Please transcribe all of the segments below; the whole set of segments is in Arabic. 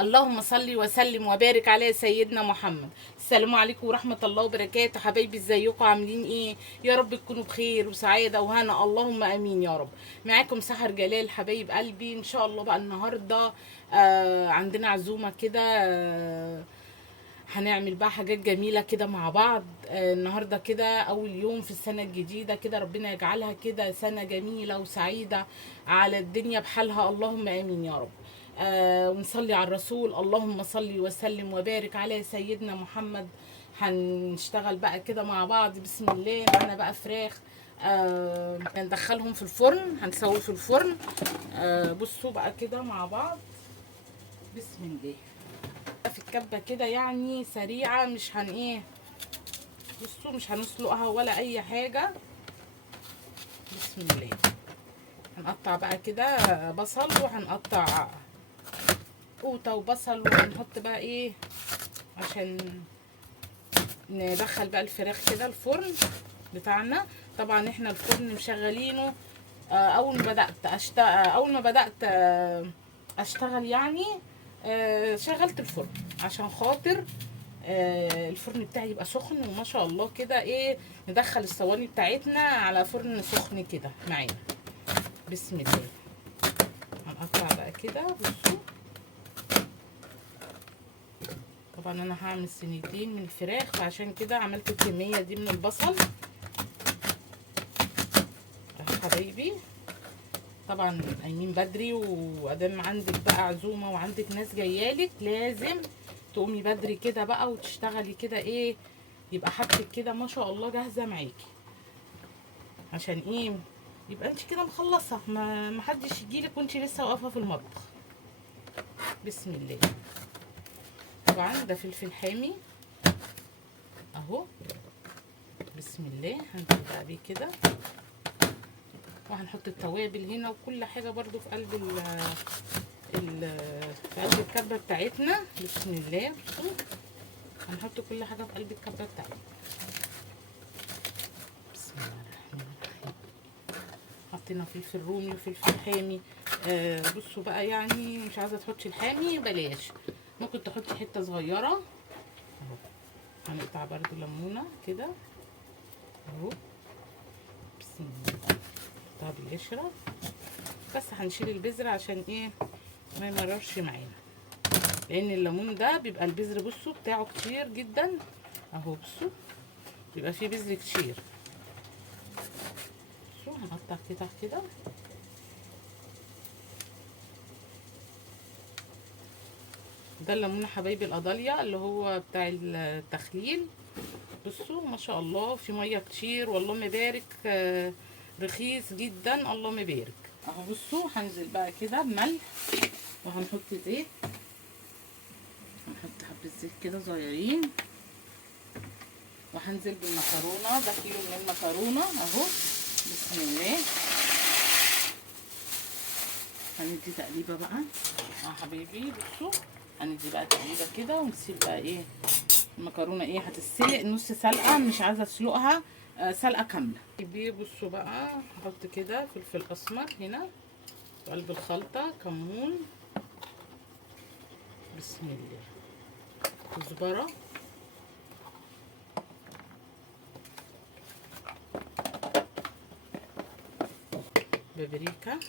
اللهم صل وسلم وبارك على سيدنا محمد. السلام عليكم ورحمة الله وبركاته. حبايبي ازيكم عاملين ايه؟ يا رب تكونوا بخير وسعادة وهنا، اللهم امين يا رب. معاكم سحر جلال حبايب قلبي. ان شاء الله بقى النهاردة عندنا عزومة كده. هنعمل بقى حاجات جميلة كده مع بعض. النهاردة كده أول يوم في السنة الجديدة، كده ربنا يجعلها كده سنة جميلة وسعيدة على الدنيا بحالها، اللهم آمين يا رب. ونصلي على الرسول، اللهم صلي وسلم وبارك على سيدنا محمد. هنشتغل بقى كده مع بعض. بسم الله. معانا بقى فراخ هندخلهم في الفرن، هنسوي في الفرن. بصوا بقى كده مع بعض. بسم الله. في الكبه كده يعني سريعه، مش هن ايه، بصوا مش هنسلقها ولا اي حاجه. بسم الله. هنقطع بقى كده بصل، وهنقطع قوطه وبصل، وهنحط بقى ايه عشان ندخل بقى الفراخ كده الفرن بتاعنا. طبعا احنا الفرن مشغلينه اول ما بدات اشتغل يعني. شغلت الفرن عشان خاطر الفرن بتاعي يبقى سخن، وما شاء الله كده ايه، ندخل الصواني بتاعتنا على فرن سخن كده معانا. بسم الله. هنقطع بقى كده. بصوا طبعا انا هعمل صينيتين من الفراخ، فعشان كده عملت الكميه دي من البصل يا حبايبي. طبعا قايمين بدري، وادام عندك بقى عزومه وعندك ناس جايالك لازم تقومي بدري كده بقى وتشتغلي كده ايه، يبقى حاجتك كده ما شاء الله جاهزه معاكي. عشان ايه؟ يبقى انت كده مخلصه، ما حدش يجيلك وانت لسه واقفه في المطبخ. بسم الله. طبعا ده فلفل حامي اهو. بسم الله. هنزل بقى بيه كده، وهنحط التوابل هنا وكل حاجه برضو في قلب في قلب الكبه بتاعتنا. بسم الله. هنحط كل حاجه في قلب الكبه بتاعتنا. بسم الله الرحمن الرحيم. حطينا فلفل رومي وفلفل حامي. بصوا بقى يعني مش عايزه تحطي الحامي بلاش، ممكن تحطي حته صغيره اهو. هنقطع برضو ليمونه كده اهو. بسم الله. نقطعها بالقشره، بس هنشيل البذر عشان ايه ما يمررش معانا، لان الليمون ده بيبقى البذر بصوا بتاعه كتير جدا اهو. بصوا بيبقى فيه بذر كتير. بصوا هنقطع كده كده. ده الليمون يا حبايبي القضاليا اللي هو بتاع التخليل. بصوا ما شاء الله في ميه كتير، والله مبارك. رخيص جدا، الله مبارك اهو. بصوا هنزل بقى كده بملح، وهنحط زيت، هنحط حبه زيت كده صغيرين، وهنزل بالمكرونه. ده كيلو من المكرونه اهو. بسم الله. هندي تقليبه بقى حبايبي. بصوا هندي بقى تقليبه كده، ونسيب بقى ايه المكرونه ايه هتتسلق نص سلقه، مش عايزه اسلقها سلقه كامله. بصوا بقى هحط كده فلفل اسمر هنا في قلب الخلطه، كمون، بسم الله، كزبره، بابريكا،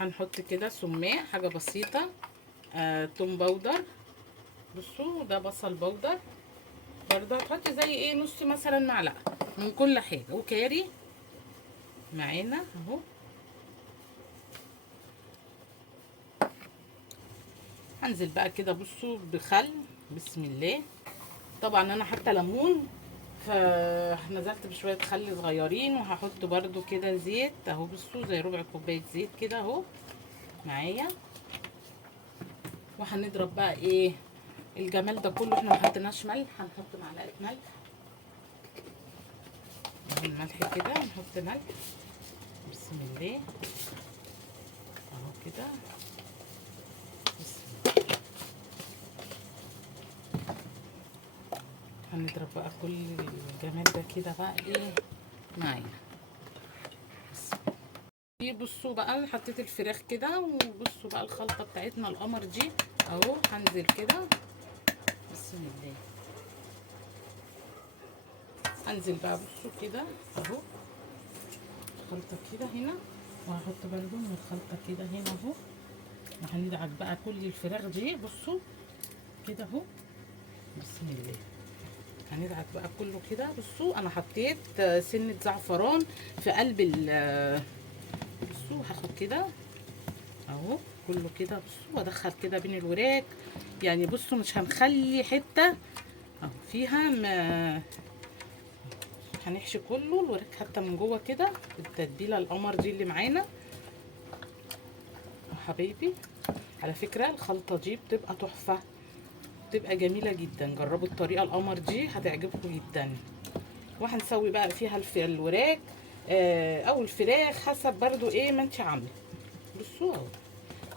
هنحط كده سماق حاجه بسيطه، توم باودر. بصوا ده بصل باودر برضه، هتحطي زي ايه نص مثلا معلقه من كل حاجه، وكاري معانا اهو. هنزل بقى كده بصوا بخل. بسم الله. طبعا انا حاطه ليمون، فنزلت بشويه خل صغيرين، وهحط برده كده زيت اهو. بصوا زي ربع كوبايه زيت كده اهو معايا. وهنضرب بقى ايه الجمال ده كله. احنا ما حطيناش ملح، هنحط معلقه ملح اهو. الملح كده نحط ملح. بسم الله اهو كده. هنضرب بقى كل الجمال ده كده بقى ايه معانا. بسم بصوا بقى حطيت الفراخ كده، وبصوا بقى الخلطه بتاعتنا القمر دي اهو. هنزل كده بسم الله، هنزل بقى بصوا كده اهو الخلطه كده هنا، وهحط برده من الخلطه كده هنا اهو. وهندعك بقى كل الفراخ دي بصوا كده اهو بسم الله. هندعك بقى كله كده بصوا. انا حطيت سنه زعفران في قلب بصوا. هاخد كده اهو كله كده بصوا، وادخل كده بين الوراك. يعني بصوا مش هنخلي حته اهو فيها، ما هنحشي كله الوراك حتى من جوه كده التتبيله القمر دي اللي معانا حبايبي. على فكره الخلطه دي بتبقى تحفه، بتبقى جميله جدا. جربوا الطريقه القمر دي هتعجبكم جدا. وهنسوي بقى فيها الوراك او الفراخ حسب برضو ايه ما انت عامله. بصوا اهو.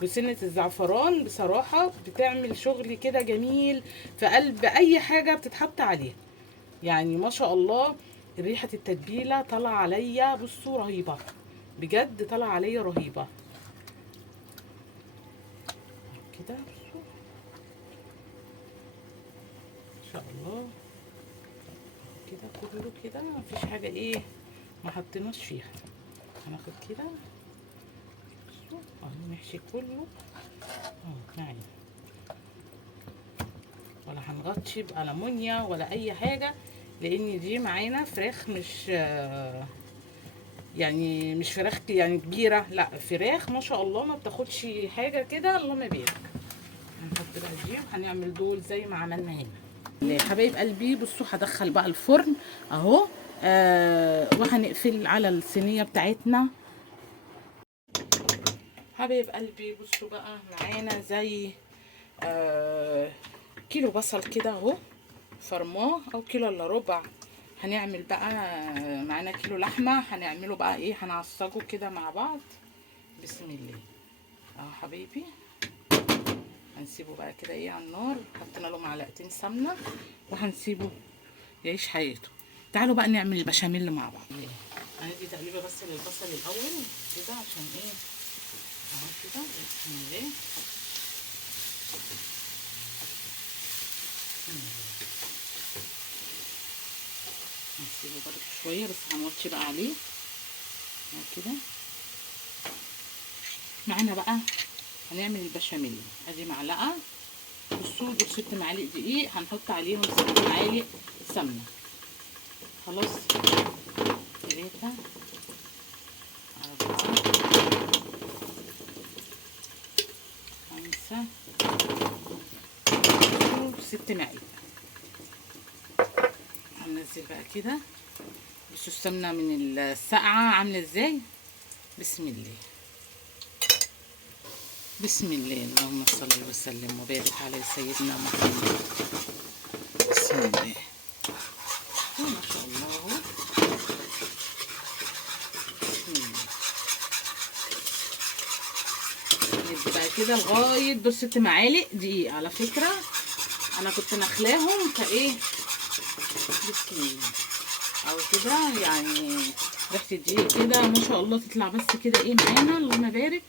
وسنه الزعفران بصراحه بتعمل شغل كده جميل في قلب اي حاجه بتتحط عليها. يعني ما شاء الله ريحه التتبيله طالعه عليا بصوا رهيبه، بجد طالعه عليا رهيبه كده بصوا ان شاء الله كده كله كده. مفيش حاجه ايه ما حطيناش فيها. هناخد كده بصوا اهو نحشي كله اهو نعم، ولا هنغطي بألمونيا ولا اي حاجه، لان دي معانا فراخ مش يعني مش فراخ يعني كبيره، لا فراخ ما شاء الله ما بتاخدش حاجه كده اللهم بارك. هنحط بقى دي وهنعمل دول زي ما عملنا هنا. حبايب قلبي بصوا هدخل بقى الفرن اهو وهنقفل على الصينيه بتاعتنا. حبايب قلبي بصوا بقى معانا زي كيلو بصل كده اهو فرماه، او كيلو الا ربع. هنعمل بقى معانا كيلو لحمه، هنعمله بقى ايه هنعصجه كده مع بعض بسم الله اهو حبايبي. هنسيبه بقى كده ايه على النار، حطينا له معلقتين سمنه وهنسيبه يعيش حياته. تعالوا بقى نعمل البشاميل مع بعض. هندي تقليبه بس للبصل الاول كده عشان ايه اهو كده بسم الله. هنسيبه برده شويه بس هنوطي بقى عليه اهو كده. معانا بقى هنعمل البشاميل. ادي معلقه بصوا دول 6 معالق دقيق، هنحط عليهم 6 معالق سمنه. خلاص 3 4 5 6 معالق. هننزل بقى كده بصوا السمنه من الساقعه عامله ازاي بسم الله بسم الله. اللهم صل وسلم وبارك على سيدنا محمد بسم الله. ما شاء الله اهو بسم الله. ندي بقى كده لغايه دول 6 معالق دقيق. على فكره انا كنت نخلاهم فايه بسم الله او كده يعني ريحه الدقيق كده ما شاء الله تطلع بس كده ايه معانا اللهم بارك.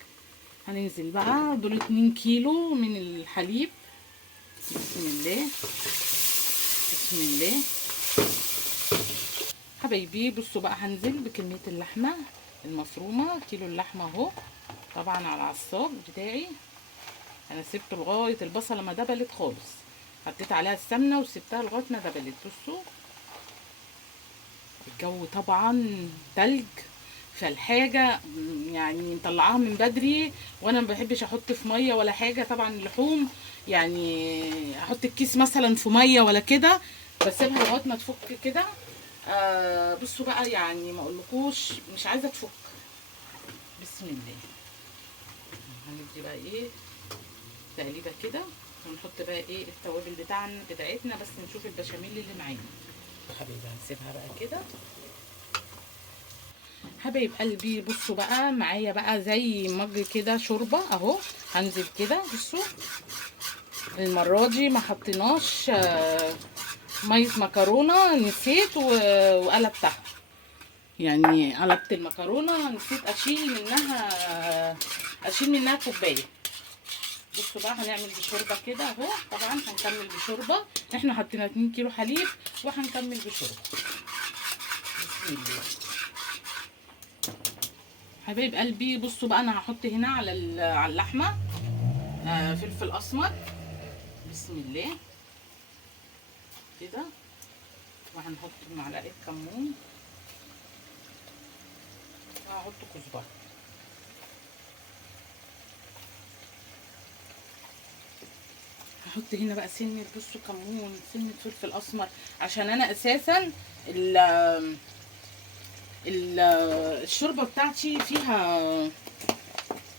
هننزل بقى دول 2 كيلو من الحليب بسم الله بسم الله حبايبي. بصوا بقى هنزل بكميه اللحمه المفرومه، كيلو اللحمه اهو طبعا على العصاج بتاعي. انا سبته لغايه البصله ما دبلت خالص، حطيت عليها السمنه وسبتها لغايه ما دبلت. بصوا الجو طبعا تلج، فالحاجه يعني مطلعاها من بدري، وانا ما بحبش احط في ميه ولا حاجه. طبعا اللحوم يعني احط الكيس مثلا في ميه ولا كده، بسيبها لغايه ما تفك كده. بصوا بقى يعني ما اقولكوش مش عايزه تفك بسم الله. هندي بقى ايه تقليبه كده ونحط بقى ايه التوابل بتاعتنا بس نشوف البشاميل اللي معانا حبيبي. هنسيبها بقى كده حبايب قلبي. بصوا بقى معايا بقى زي مج كده شوربه اهو. هنزل كده بصوا المره دي ما حطيناش ميه مكرونه، نسيت وقلبتها يعني قلبت المكرونه نسيت اشيل منها كوبايه. بصوا بقى هنعمل بشوربه كده اهو. طبعا هنكمل بشوربه، احنا حطينا 2 كيلو حليب وهنكمل بشوربه. بسم الله. حبايب قلبي بصوا بقى، انا هحط هنا على اللحمه فلفل اسمر. بسم الله كده. وهنحط معلقه كمون، وهحط كزبره. هحط هنا بقى سنه، بصوا كمون، سنه فلفل اسمر، عشان انا اساسا ال ال الشوربه بتاعتي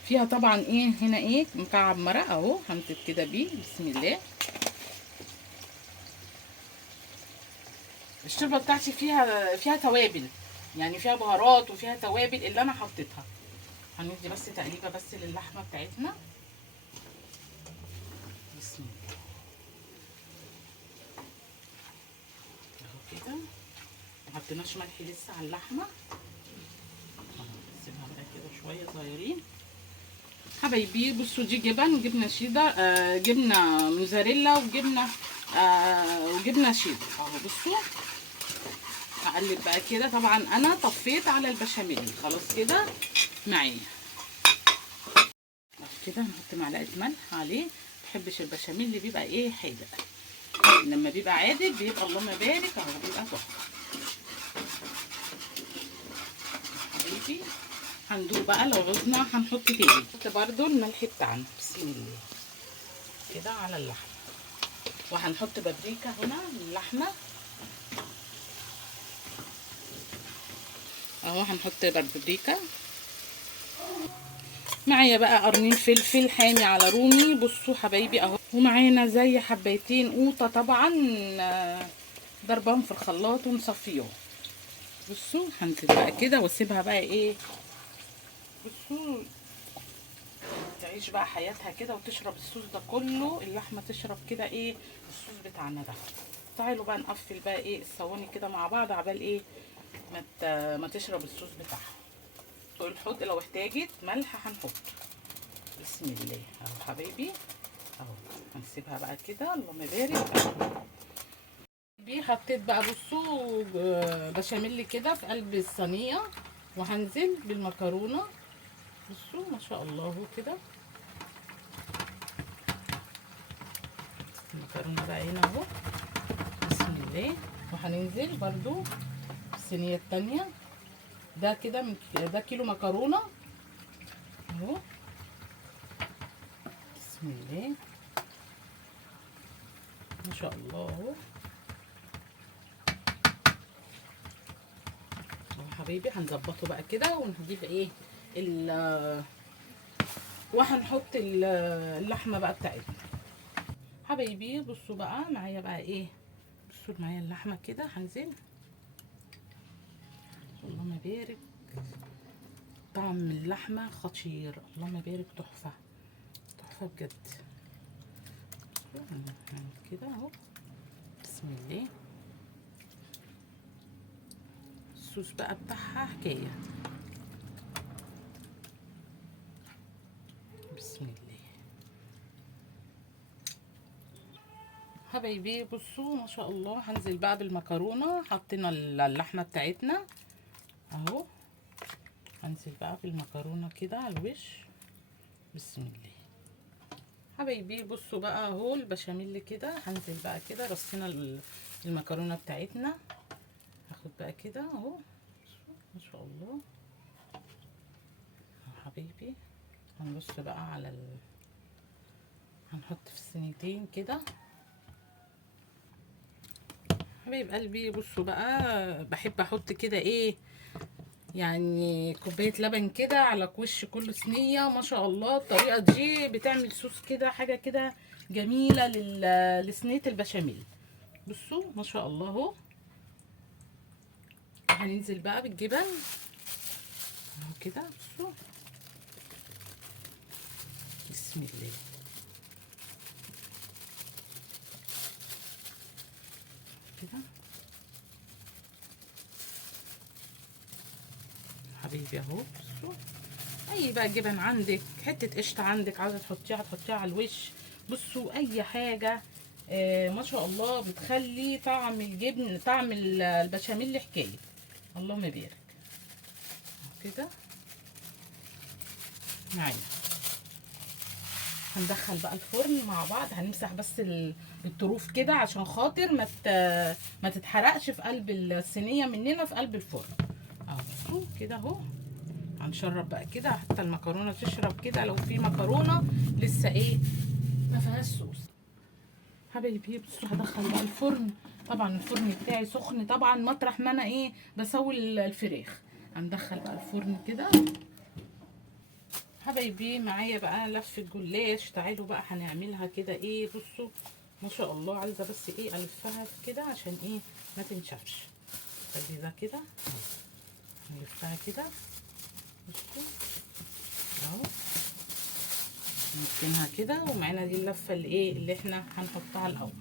فيها طبعا ايه، هنا ايه مكعب مرق اهو، همسك كده بيه. بسم الله. الشوربه بتاعتي فيها توابل، يعني فيها بهارات وفيها توابل اللي انا حطيتها. هندي بس تقليبه بس للحمه بتاعتنا. بسم الله اهو كده. ما حطيناش ملح لسه على اللحمه، نسيبها بقى كده شويه صغيرين. حبايبي بصوا، دي جبنه شيدر، جبنه موزاريلا، وجبنه شيدر اهو. بصوا هقلب بقى كده. طبعا انا طفيت على البشاميل خلاص كده معايا كده. نحط معلقه ملح عليه، مبحبش البشاميل اللي بيبقى ايه حادق، لما بيبقى عادل بيبقى اللهم بارك اهو، بيبقى تحفه. حبايبي هندوق بقى، لو عوزنا هنحط تاني. نحط برده الملح بتاعنا. بسم الله كده على اللحمه. وهنحط بابريكا هنا اللحمه اهو. هنحط بابريكا معايا بقى، قرنين فلفل حامي على رومي. بصوا حبايبي اهو. ومعانا زي حبايتين قوطه طبعا، ضربهم في الخلاط ونصفيهم. بصوا هنزل بقى كده واسيبها بقى ايه، بصوا تعيش بقى حياتها كده وتشرب الصوص ده كله. اللحمه تشرب كده ايه الصوص بتاعنا ده. تعالوا بقى نقفل بقى ايه الصواني كده مع بعض، عبال ايه ما تشرب الصوص بتاعها. الحط لو احتاجت ملح هنحط. بسم الله اهو حبايبي اهو. هنسيبها بقى كده اللهم بارك اهو. حطيت بقى بصوا بشاميل كده في قلب الصينيه، وهنزل بالمكرونه. بصوا ما شاء الله اهو كده. المكرونه بقى هنا اهو. بسم الله. وهننزل برضو الصينيه التانيه. ده كده ده كيلو مكرونه اهو. بسم الله ما شاء الله اهو. حبيبي هنظبطه بقى كده ونجيب ايه وهنحط اللحمه بقى بتاعتنا. حبايبي بصوا بقى معايا بقى ايه، بصوا معايا اللحمه كده. هنزل اللهم بارك. طعم اللحمه خطير، اللهم بارك، تحفه تحفه بجد. كده اهو. بسم الله. الصوص بقى بتاعها حكايه. بسم الله حبايبي بصوا ما شاء الله. هنزل بقى بالمكرونه، حطينا اللحمه بتاعتنا اهو. هنزل بقى بالمكرونه كده على الوش. بسم الله حبايبي بصوا بقى اهو البشاميل كده. هنزل بقى كده، رصينا المكرونه بتاعتنا. هاخد بقى كده اهو ما شاء الله حبايبي. هنبص بقى على هنحط في الصينيتين كده. حبايب قلبي بصوا بقى، بحب احط كده ايه يعني كوبايه لبن كده على وش كل صينيه. ما شاء الله الطريقه دي بتعمل صوص كده، حاجه كده جميله لصينيه البشاميل. بصوا ما شاء الله اهو. هننزل بقى بالجبن اهو كده. بصوا بسم الله كده. حبيبي اهو. بصوا اي بقى جبن عندك، حته قشطه عندك عايزه تحطيها هتحطيها على الوش. بصوا اي حاجه ما شاء الله بتخلي طعم الجبن طعم البشاميل حكايه. اللهم بارك كده معايا. هندخل بقى الفرن مع بعض، هنمسح بس الطروف كده عشان خاطر ما تتحرقش في قلب الصينيه مننا في قلب الفرن اهو. بصوا كده اهو. هنشرب بقى كده حتى المكرونه تشرب كده لو في مكرونه لسه ايه ما فيهاش صوص. حبايبي بصوا هدخل بقى الفرن. طبعا الفرن بتاعي سخن طبعا مطرح ما انا ايه بسوي الفراخ. هندخل بقى الفرن كده حبايبي. معايا بقى لفه جلاش، تعالوا بقى هنعملها كده ايه. بصوا ما شاء الله عايزه بس ايه الفها كده عشان ايه ما تنشفش. ادي ده كده نلفها كده. بصوا اهو نمكنها كده. ومعانا دي اللفه اللي ايه اللي احنا هنحطها الاول.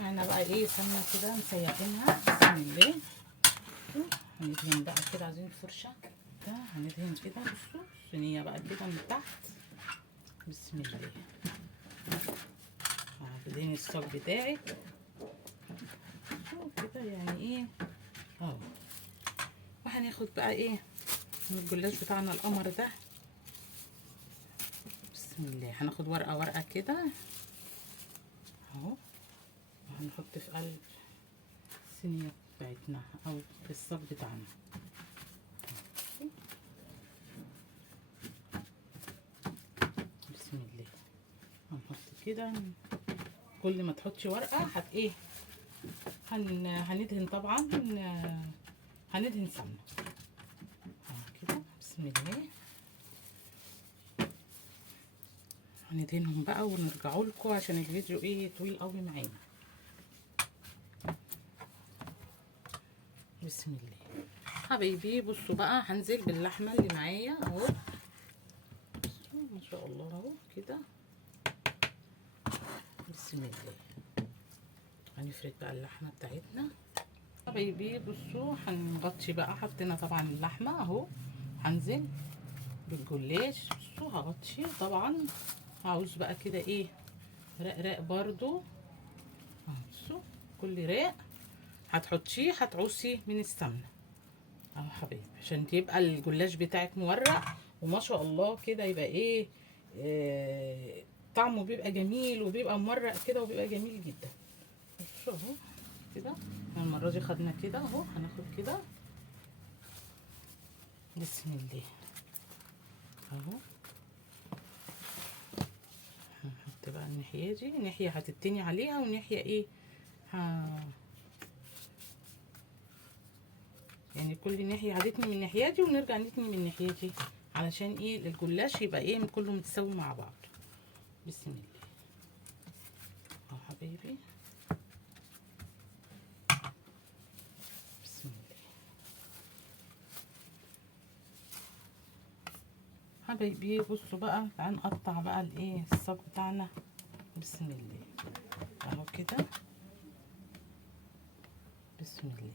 معانا بقى ايه سمنه كده مسيحينها بسم الله. هندهن بقى كده، عايزين الفرشه ده هندهن كده. بصوا الصينيه بقى كده من تحت بسم الله. هتدهني الصاج بتاعك كده يعني ايه اهو. وهناخد بقى ايه من الجلاش بتاعنا القمر ده بسم الله. هناخد ورقه ورقه كده اهو، وهنحط في قلب الصينيه بتاعتنا او في الصاج بتاعنا. بسم الله هنحط كده. كل ما تحطي ورقه ايه هندهن طبعا هندهن سمنه كده بسم الله. هندهنهم بقى ونرجعوا لكم عشان الفيديو ايه طويل قوي معانا. بسم الله حبايبي. بصوا بقى هنزل باللحمه اللي معايا اهو. بصوا ما شاء الله اهو كده بسم الله. هنفرد بقى اللحمه بتاعتنا حبايبي. بصوا هنغطي بقى، حطينا طبعا اللحمه اهو. هنزل بالجلاش. بصوا هغطي طبعا. عاوز بقى كده ايه رق برضو اهو. بصوا كل رق هتحطيه هتعوزي من السمنه اهو حبايبي عشان تبقى الجلاش بتاعك مورق وما شاء الله كده يبقى ايه طعمه بيبقى جميل وبيبقى مورق كده وبيبقى جميل جدا. بصوا اهو كده. المره دي خدنا كده اهو. هناخد كده بسم الله اهو. هنحط بقى الناحيه دي، ناحيه هتتني عليها وناحيه ايه يعني كل ناحيه هتتني من الناحيه دي ونرجع نتني من الناحيه دي علشان ايه الجلاش يبقى ايه كله متساوي مع بعض. بسم الله اهو حبايبي بسم الله حبايبي. بصوا بقى تعالوا نقطع بقى الايه الصاج بتاعنا بسم الله اهو كده بسم الله.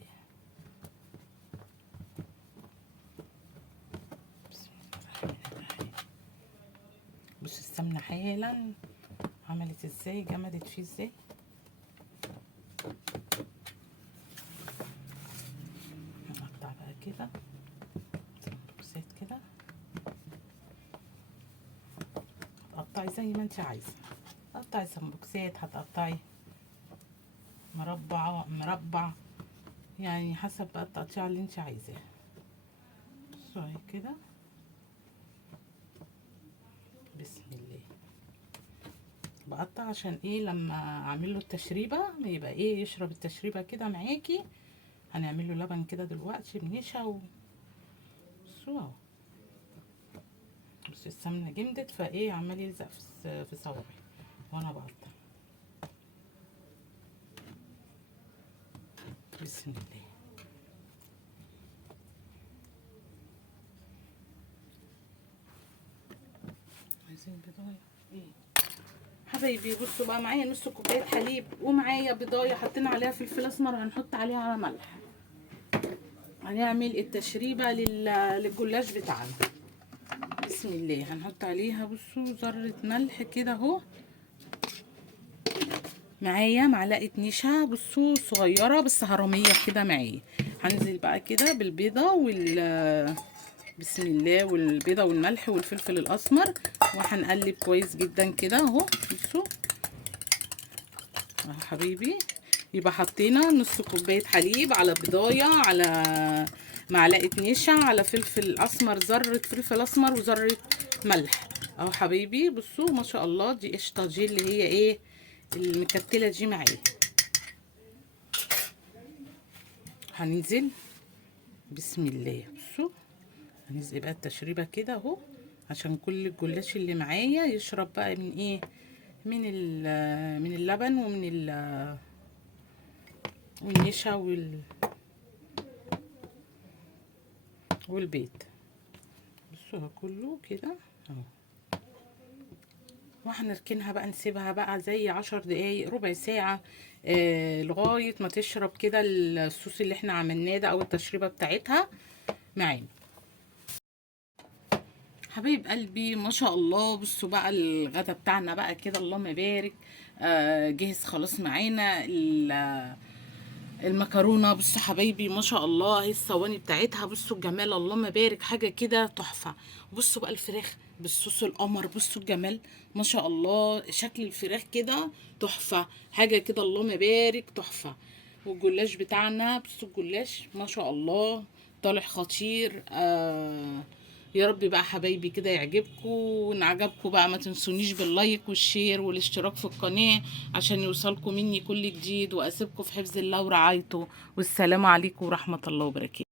بسم الله بص السمنه حالا عملت ازاي جمدت فيه ازاي. نقطع بقى كده بوكسات كده. هتقطعي زي ما انت عايزه، هتقطعي سمبوكسات هتقطعي مربع يعني حسب بقى التقطيع اللي انت عايزاه. بصوا اهي كده بسم الله. بقطع عشان ايه لما اعمل له التشريبه يبقى ايه يشرب التشريبه كده معاكي. هنعمل له لبن كده دلوقتي بنشا بصوا اهو. بصي السمنه جمدت فايه عمال يلزق في صوابعي وانا بقطع. بسم الله عايزين بضايه ايه حبايبي. بصوا بقى معايا نص كوبايه حليب ومعايا بضايه حطينا عليها فلفل اسمر هنحط عليها ملح هنعمل التشريبه للجلاش بتاعنا. بسم الله. هنحط عليها بصوا ذره ملح كده اهو. معايا معلقه نشا بصوا صغيره بس هرميه كده معايا. هنزل بقى كده بالبيضه بسم الله، والبيضه والملح والفلفل الاسمر، وهنقلب كويس جدا كده اهو. بصوا اهو حبيبي. يبقى حطينا نص كوبايه حليب على بيضايه على معلقه نشا على فلفل اسمر، ذره فلفل اسمر وذره ملح اهو حبيبي. بصوا ما شاء الله دي قشطه دي اللي هي ايه المكتله دي معايا. هننزل بسم الله. بصوا هننزل بقى التشريبه كده اهو عشان كل الجلاش اللي معايا يشرب بقى من ايه من اللبن والنشا والبيض. بصوا كله كده اهو. وهنركنها بقى نسيبها بقى زي 10 دقايق ربع ساعة لغاية ما تشرب كده الصوص اللي احنا عملناه ده او التشريبة بتاعتها معانا. حبايب قلبي ما شاء الله بصوا بقى الغدا بتاعنا بقى كده اللهم بارك جهز خلاص معانا. المكرونه بصوا حبايبي ما شاء الله اهي الصواني بتاعتها. بصوا الجمال اللهم بارك حاجه كده تحفه. بصوا بقى الفراخ بالصوص القمر. بصوا الجمال ما شاء الله شكل الفراخ كده تحفه حاجه كده اللهم بارك تحفه. والجلاش بتاعنا بصوا الجلاش ما شاء الله طالع خطير. يا رب بقى حبايبي كده يعجبكم. وان عجبكم بقى ما تنسونيش باللايك والشير والاشتراك في القناة عشان يوصلكم مني كل جديد. واسيبكم في حفظ الله ورعايته. والسلام عليكم ورحمة الله وبركاته.